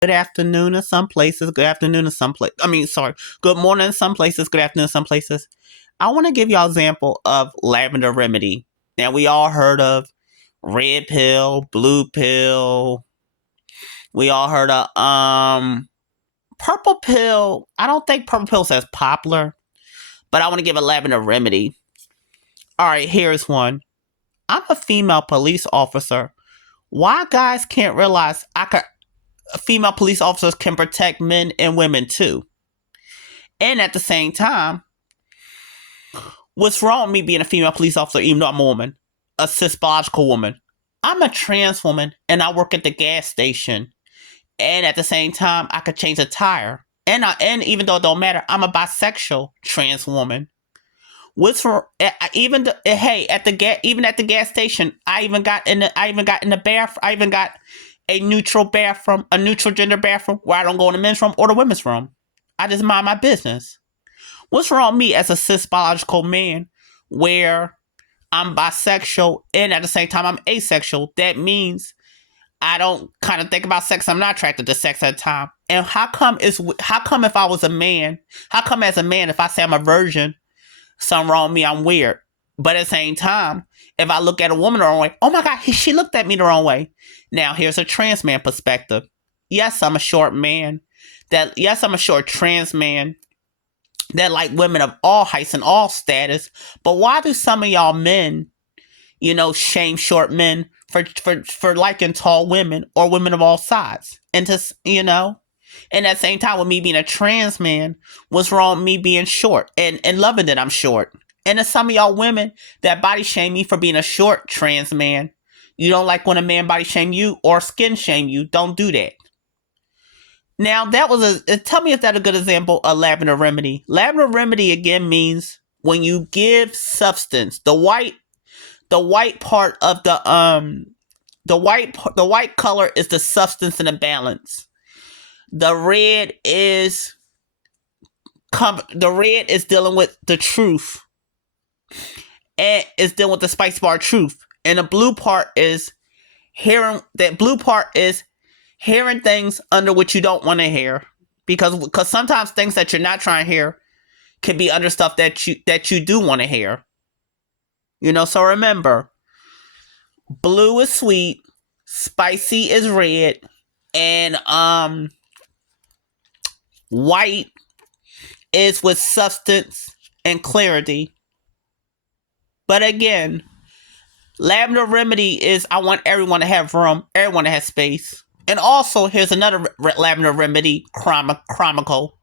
Good afternoon in some places, good afternoon in some places. Good morning in some places, good afternoon in some places. I want to give y'all an example of lavender remedy. Now, we all heard of red pill, blue pill. We all heard of purple pill. I don't think purple pill's as popular, but I want to give a lavender remedy. All right, here's one. I'm a female police officer. Why guys can't realize female police officers can protect men and women too? And at the same time, what's wrong with me being a female police officer even though I'm a woman? A cis biological woman. I'm a trans woman and I work at the gas station. And at the same time, I could change a tire. And even though it don't matter, I'm a bisexual trans woman. What's for even the, hey at the even at the gas station, I even got in the bathroom. I even got a neutral bathroom, a neutral gender bathroom where I don't go in the men's room or the women's room. I just mind my business. What's wrong with me as a cis biological man where I'm bisexual and at the same time I'm asexual? That means I don't kind of think about sex. I'm not attracted to sex at the time. And how come if I was a man, how come as a man, if I say I'm a virgin, something wrong with me, I'm weird. But at the same time, if I look at a woman the wrong way, oh my God, she looked at me the wrong way. Now, here's a trans man perspective. Yes, I'm a short man. I'm a short trans man that like women of all heights and all status. But why do some of y'all men, shame short men for liking tall women or women of all sizes? And and at the same time, with me being a trans man, what's wrong with me being short and loving that I'm short? And to some of y'all women that body shame me for being a short trans man, you don't like when a man body shame you or skin shame you. Don't do that. Now, tell me if that's a good example of lavender remedy. Lavender remedy again means when you give substance, the white part of the white color is the substance and the balance. The red is dealing with the truth, and is dealing with the spice bar truth. And the blue part is hearing things under which you don't want to hear, because sometimes things that you're not trying to hear can be under stuff that you do want to hear. So remember, blue is sweet, spicy is red, and white is with substance and clarity. But again, lavender remedy is I want everyone to have room, everyone to have space. And also, here's another lavender remedy, Chronicle.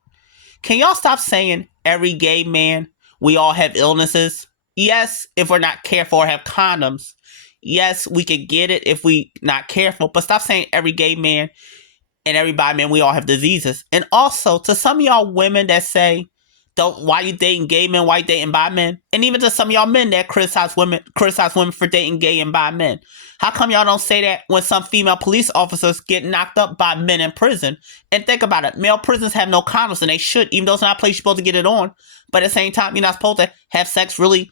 Can y'all stop saying every gay man, we all have illnesses? Yes, if we're not careful or have condoms. Yes, we could get it if we not careful. But stop saying every gay man and every bi man, we all have diseases. And also, to some of y'all women that say, why you dating gay men, why you dating bi men? And even to some of y'all men that criticize women for dating gay and bi men. How come y'all don't say that when some female police officers get knocked up by men in prison? And think about it. Male prisons have no condoms, and they should, even though it's not a place you're supposed to get it on. But at the same time, you're not supposed to have sex really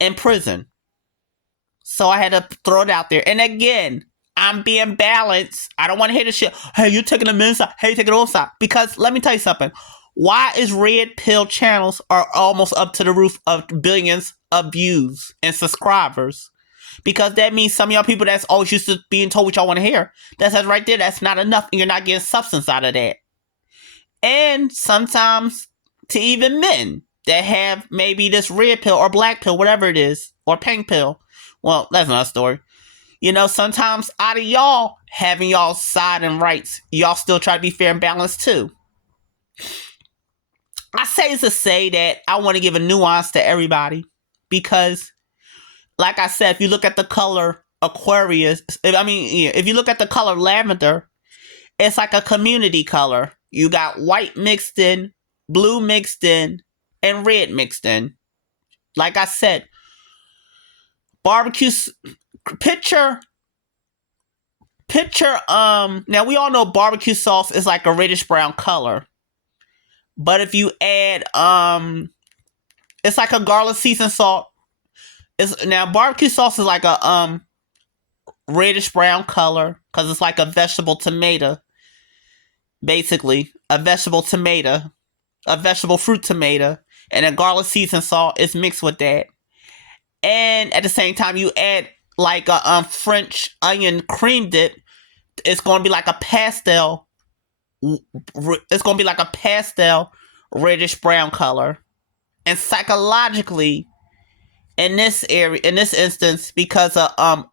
in prison. So I had to throw it out there. And again, I'm being balanced. I don't want to hear this shit. Hey, you're taking the men's side. Hey, you're taking the old side. Because let me tell you something. Why is red pill channels are almost up to the roof of billions of views and subscribers? Because that means some of y'all people that's always used to being told what y'all want to hear. That says right there, that's not enough, and you're not getting substance out of that. And sometimes to even men that have maybe this red pill or black pill, whatever it is, or pink pill. Well, that's another story. Sometimes out of y'all having y'all side and rights, y'all still try to be fair and balanced too. I say this to say that I want to give a nuance to everybody, because, like I said, if you look at the color Aquarius, if you look at the color lavender, it's like a community color. You got white mixed in, blue mixed in, and red mixed in. Like I said, barbecue picture. Now we all know barbecue sauce is like a reddish brown color. But if you add, it's like a garlic seasoned salt. Now barbecue sauce is like a reddish brown color because it's like a vegetable tomato. basically a vegetable tomato, a vegetable fruit tomato, and a garlic seasoned salt is mixed with that. And at the same time, you add like a French onion cream dip. It's going to be like a pastel. It's going to be like a pastel reddish brown color. And psychologically, in this area, in this instance, because of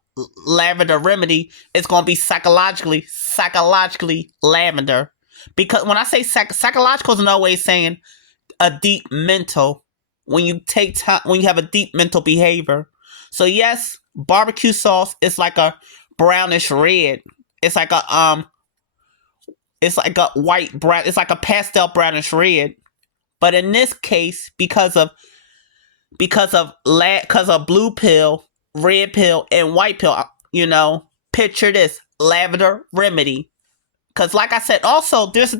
lavender remedy, it's going to be psychologically lavender. Because when I say psychological, is no way saying a deep mental. When you take time, when you have a deep mental behavior. So yes, barbecue sauce is like a brownish red. It's like a white brown. It's like a pastel brownish red. But in this case, because of blue pill, red pill, and white pill, picture this lavender remedy. Because like I said, also there's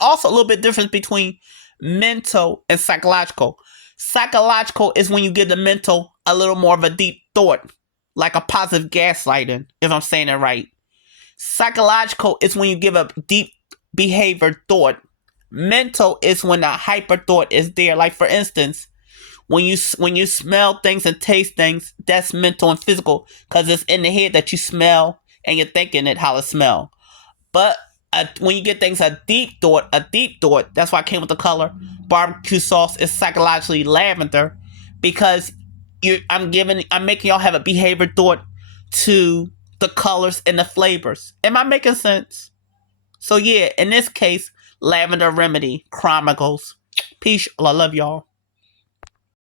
also a little bit difference between mental and psychological. Psychological is when you give the mental a little more of a deep thought, like a positive gaslighting, if I'm saying it right. Psychological is when you give a deep behavior thought. Mental is when the hyper thought is there. Like for instance, when you smell things and taste things, that's mental and physical because it's in the head that you smell and you're thinking it how it smell. But when you get things a deep thought, that's why I came with the color. Barbecue sauce is psychologically lavender because I'm making y'all have a behavior thought to the colors and the flavors. Am I making sense? So yeah, in this case, lavender remedy, Chronicles. Peace. I love y'all.